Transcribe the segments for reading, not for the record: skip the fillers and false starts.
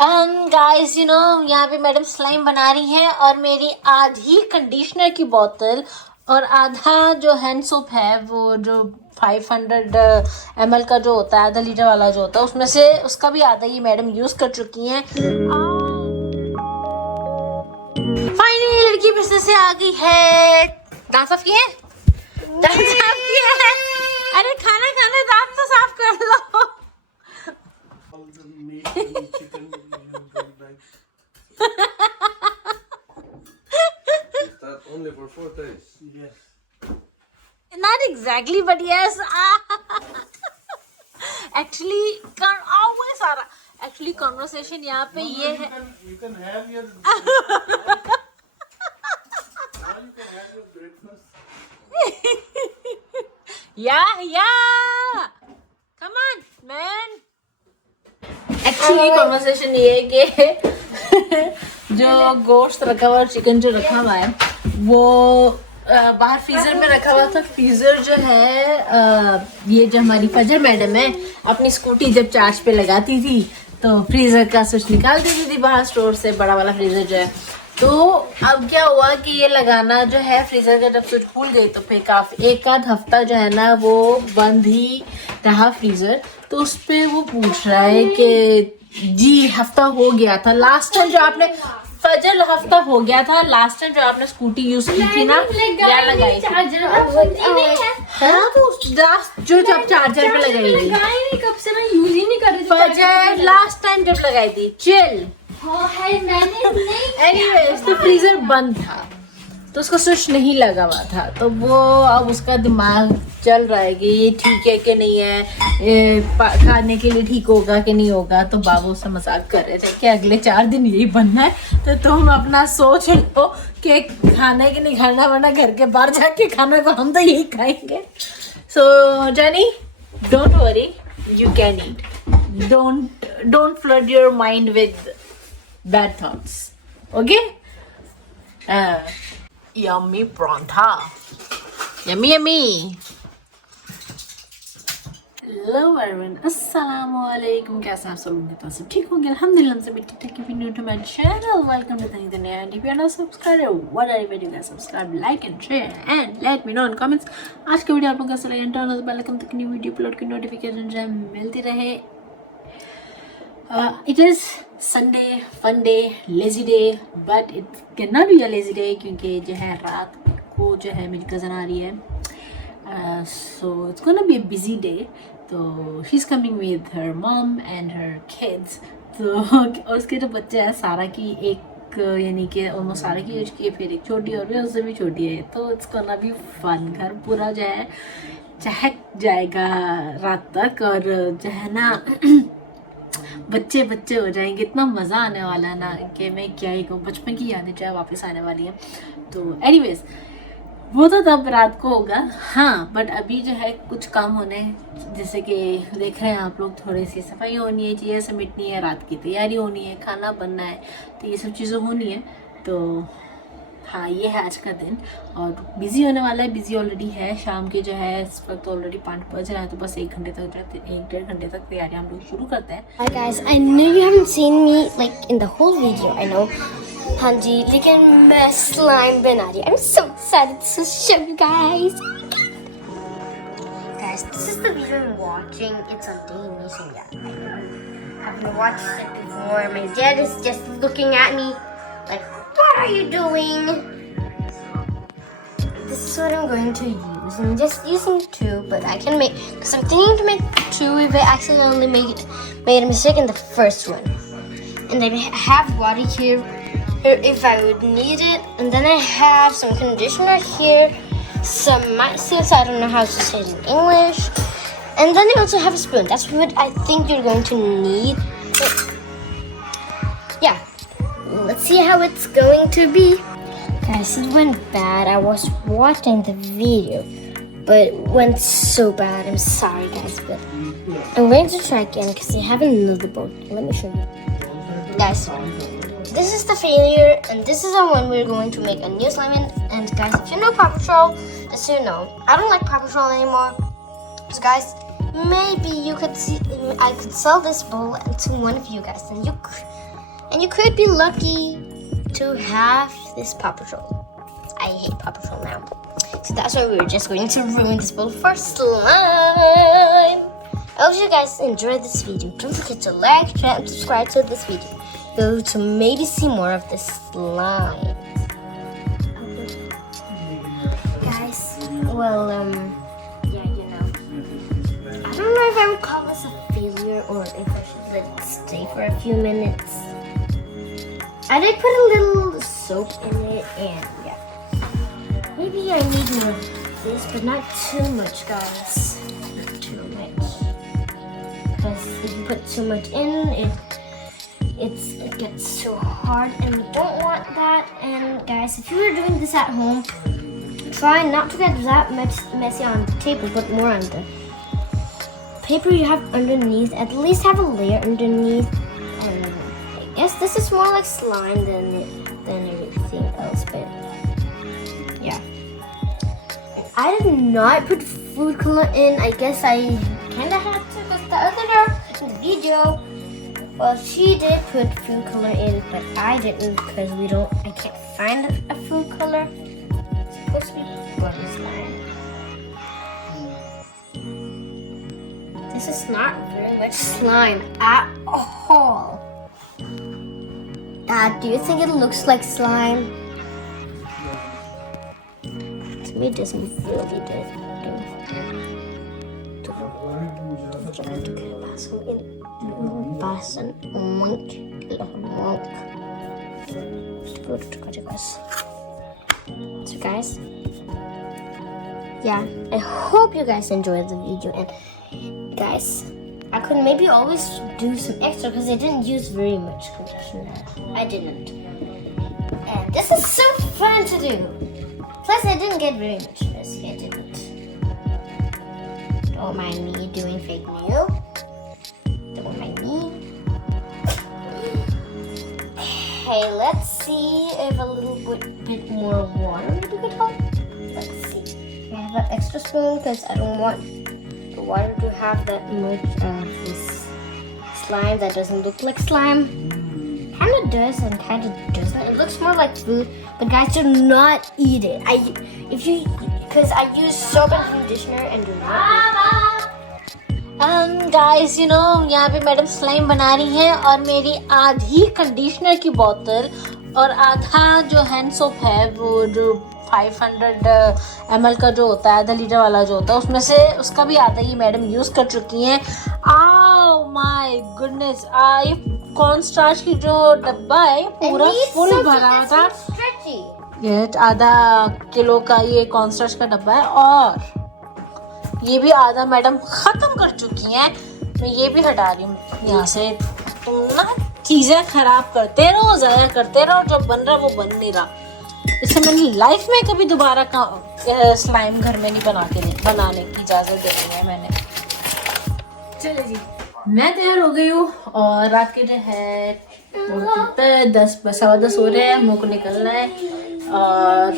Guys यहाँ पे madam slime बना रही हैं और मेरी आधी कंडीशनर की बोतल और आधा जो हैंड सोप है वो जो 500 ml का जो होता है, आधा लीटर वाला जो होता है, उसमें से उसका भी आधा ही मैडम यूज कर चुकी हैं। फाइनली लड़की फिर से आ गई है। दांत साफ किए? दांत साफ किए हैं? अरे खाना खाना, दांत तो साफ कर लो। Only for 4 days. Yes. Not exactly, but yes. Actually, always Sara. Actually, conversation यहाँ पे ये है. You can have your. You can have your breakfast. Yeah. Come on, man. Actually, conversation ये है कि जो गोश्त रखा हुआ और चिकन जो रखा हुआ है वो बाहर फ्रीजर में रखा हुआ था। फ्रीजर जो है ये जो हमारी फजर मैडम है अपनी स्कूटी जब चार्ज पे लगाती थी तो फ्रीजर का स्विच निकाल देती थी बाहर स्टोर से, बड़ा वाला फ्रीजर जो है। तो अब क्या हुआ कि ये लगाना जो है फ्रीजर का जब स्विच भूल गई तो फिर काफी एक आध हफ्ता जो है ना वो बंद ही रहा फ्रीजर। तो उस पे वो पूछ रहा है कि जी हफ्ता हो गया था लास्ट टाइम जो आपने फजल हफ्ता हो गया था लास्ट टाइम जो आपने स्कूटी यूज की थी ना या लगाई थी। हाँ तो जो जब चार्जर पे लगाई थी कब से मैं यूज ही नहीं कर रही थी फजल लास्ट टाइम जब लगाई थी चिल। एनीवेज तो फ्रीजर बंद था तो उसका स्विच नहीं लगा हुआ था। तो वो अब उसका दिमाग चल रहा है कि ये ठीक है कि नहीं है, खाने के लिए ठीक होगा कि नहीं होगा। तो बाबू से मजाक कर रहे थे कि अगले 4 दिन यही बनना है तो तुम अपना सोच लो कि खाना कि नहीं खाना, वरना घर के बाहर जाके खाना तो हम तो यही खाएंगे। सो जानी don't worry, you can eat, don't flood your mind with bad thoughts, okay. Yummy paratha, yummy yummy. Hello everyone, अस्सलाम वालेकुम। कैसे आप सब लोग? तो सब ठीक होंगे अल्हम्दुलिल्लाह। से ठीक ठाक। If you new to my channel, welcome to दुनिया। And if you are not subscriber, what are you waiting for? Subscribe, like and share and let me know in comments. आज का वीडियो आप लोगों को कैसा लगा? Turn on the bell icon तक new video upload की नोटिफिकेशन जो मिलती रहे। It is Sunday, fun day, lazy day, but it cannot be a lazy day क्योंकि जो है रात को जो है मेरी कज़न आ रही है। So it's gonna be a busy day. तो she's coming with her mom and her kids. तो और उसके जो बच्चे हैं सारा की एक यानी कि ऑलमोस्ट सारा की एज की है, फिर एक छोटी और भी उससे भी छोटी है। तो it's gonna be fun। घर पूरा जो है चहक जाएगा रात तक और जो है ना बच्चे हो जाएंगे। इतना मज़ा आने वाला है ना कि मैं क्या ही कहूँ, बचपन की यादें जो है वापस आने वाली हैं। तो एनीवेज वो तो तब रात को होगा। हाँ बट अभी जो है कुछ काम होने, जैसे कि देख रहे हैं आप लोग, थोड़ी सी सफाई होनी है, चीज़ें समेटनी है, रात की तैयारी होनी है, खाना बनना है, तो ये सब चीज़ें होनी है। तो हाँ ये है आज का दिन और बिज़ी होने वाला है। बिज़ी ऑलरेडी है, शाम के जो है इस वक्त ऑलरेडी 5 बज रहा है। तो बस 1 घंटे तक, 1-1.5 घंटे तक तैयारी हम लोग शुरू करते हैं। Hi guys, I know you haven't seen me like in the whole video, I know. हाँ जी, लेकिन मैं slime बना रही हूँ। I'm so excited to show you guys. Guys, this is the video I'm watching. It's on Danish, yeah. I haven't watched it before. My dad is just looking at me like, what are you doing? This is what I'm going to use. I'm just using 2, but I can make, because I'm thinking to make 2 if I accidentally made a mistake in the first one. And I have water here if I would need it. And then I have some conditioner here, some since I don't know how to say it in English. And then I also have a spoon. That's what I think you're going to need. Yeah. Let's see how it's going to be. Guys, it went bad. I was watching the video, but it went so bad. I'm sorry, guys, but I'm going to try again because I have another boat. Let me show you. Guys, this is the failure, and this is the one we're going to make a new slime in. And guys, if you know Paw Patrol, just so you know, I don't like Paw Patrol anymore. So guys, maybe you could see, I could sell this bowl to one of you guys, and And you could be lucky to have this Paw Patrol. I hate Paw Patrol now. So that's why we were just going to ruin this bowl for slime. I hope you guys enjoyed this video. Don't forget to like, share, and subscribe to this video. Go to maybe see more of this slime. Guys, well, yeah, you know. I don't know if I would call this a failure or if I should let it stay for a few minutes. I did put a little soap in it and yeah. Maybe I need more of this, but not too much, guys. Not too much. Because if you put too much in, it gets too hard and we don't want that. And guys, if you are doing this at home, try not to get that messy on the table, but more on the paper you have underneath. At least have a layer underneath. And I guess this is more like slime than everything else, but yeah. I did not put food color in. I guess I kinda had to because the other girl in the video, well, she did put food color in, but I didn't because I can't find a food color. It's supposed to be brown slime. This is not very much slime at all. Dad, do you think it looks like slime? To me, it doesn't really do. So guys, yeah, I hope you guys enjoyed the video, and guys, I could maybe always do some extra because I didn't use very much conditioner. I didn't. And this is so fun to do. Plus, I didn't get very much risk. I didn't. Don't mind me doing fake nail. Don't mind me. Hey, let's see if a little bit more water maybe could help. Let's see. I have an extra spoon because I don't want the water to have that much of this slime that doesn't look like slime. Kind of does and kind of doesn't. It looks more like food, but guys, do not eat it. Because I use soap and conditioner and do not eat. Guys, you know, यहाँ पे madam slime बना रही हैं और मेरी आधी conditioner की बोतल और आधा जो हैंड सोप है, वो जो 500 ml का जो होता है, आधा लीटर वाला जो होता है, उसमें से उसका भी आधा ही मैडम यूज़ कर चुकी हैं. ओह माय गुडनेस, ये कॉर्न स्टार्च की जो डब्बा है पूरा फुल भरा हुआ था. ये आधा किलो का ये कॉर्न स्टार्च का डब्बा है और ये भी आधा मैडम ख़त्म कर चुकी हैं. मैं ये भी हटा रही हूँ यहाँ से. तुम ना चीज़ें ख़राब करते रहो, ज़ाया करते रहो, जो बन रहा वो बन नहीं रहा. इससे मैंने लाइफ में कभी दोबारा स्लाइम घर में नहीं बनाने की इजाज़त देनी है मैंने. चलो जी, मैं तैयार हो गई हूँ और रात के जो है 10 हो रहे हैं, मुँह को निकलना है और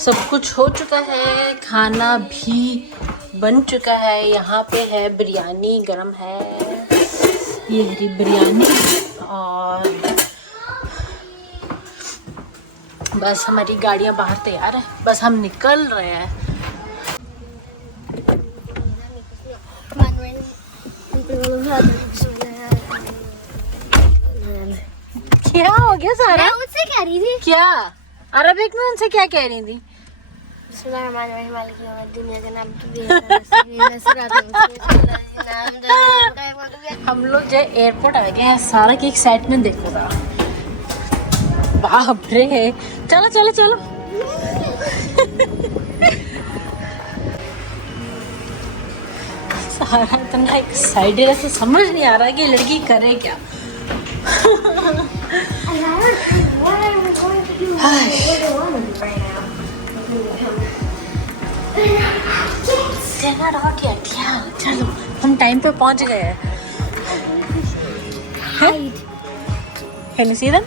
सब कुछ हो चुका है. खाना भी बन चुका है. यहाँ पे है बिरयानी, गरम है. ये हरी बिरयानी और बस हमारी गाड़ियाँ बाहर तैयार है. बस हम निकल रहे हैं. क्या हो गया सारा? मैं उनसे कह रही थी. क्या अरबिक में उनसे क्या कह रही थी? हम लोग जो एयरपोर्ट आ गए हैं. सारा की एक्साइटमेंट देखो ना, बाप रे. चलो चलो चलो. सारा इतना एक्साइटेड है तो समझ नहीं आ रहा कि लड़की करे क्या. चलो हम टाइम पे पहुंच गए हैं. Can you see them?